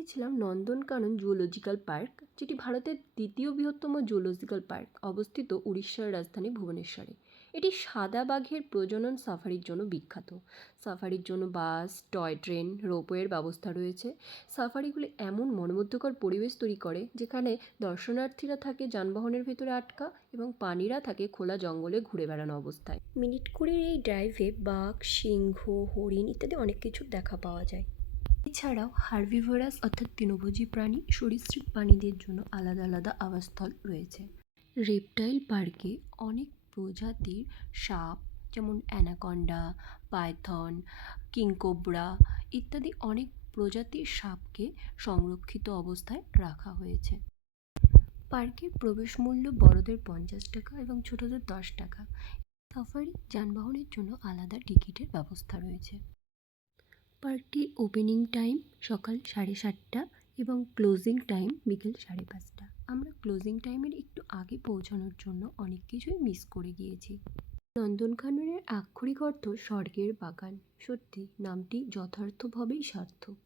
গিয়েছিলাম Nandankanan zoological park, যেটি ভারতের দ্বিতীয় বৃহত্তম জুওলজিক্যাল পার্ক, অবস্থিত উড়িষ্যার রাজধানী ভুবনেশ্বরে। এটি সাদা বাঘের প্রজনন সাফারির জন্য বিখ্যাত। সাফারির জন্য বাস, টয় ট্রেন, রোপওয়ের ব্যবস্থা রয়েছে। সাফারিগুলি এমন মনোমুগ্ধকর পরিবেশ তৈরি করে যেখানে দর্শনার্থীরা থাকে যানবাহনের ভেতরে আটকা এবং প্রাণীরা থাকে খোলা জঙ্গলে ঘুরে বেড়ানো অবস্থায়। মিনিট কুড়ির এই ড্রাইভে বাঘ, সিংহ, হরিণ ইত্যাদি অনেক কিছু দেখা পাওয়া যায়। এছাড়াও হার্বিভোরাস অর্থাৎ তৃণভোজী প্রাণী, সরীসৃপ প্রাণীদের জন্য আলাদা আলাদা আবাসস্থল রয়েছে। রেপটাইল পার্কে অনেক প্রজাতির সাপ, যেমন অ্যানাকন্ডা, পাইথন, কিংকোবরা ইত্যাদি অনেক প্রজাতির সাপকে সংরক্ষিত অবস্থায় রাখা হয়েছে। পার্কের প্রবেশ মূল্য বড়দের 50 টাকা এবং ছোটদের 10 টাকা। সাফারি যানবাহনের জন্য আলাদা টিকিটের ব্যবস্থা রয়েছে। পার্কটির ওপেনিং টাইম সকাল 7:30 এবং ক্লোজিং টাইম বিকেল 5:30। আমরা ক্লোজিং টাইমের একটু আগে পৌঁছানোর জন্য অনেক কিছুই মিস করে গিয়েছি। নন্দনকাননের আক্ষরিক অর্থ স্বর্গের বাগান। সত্যি নামটি যথার্থভাবেই সার্থক।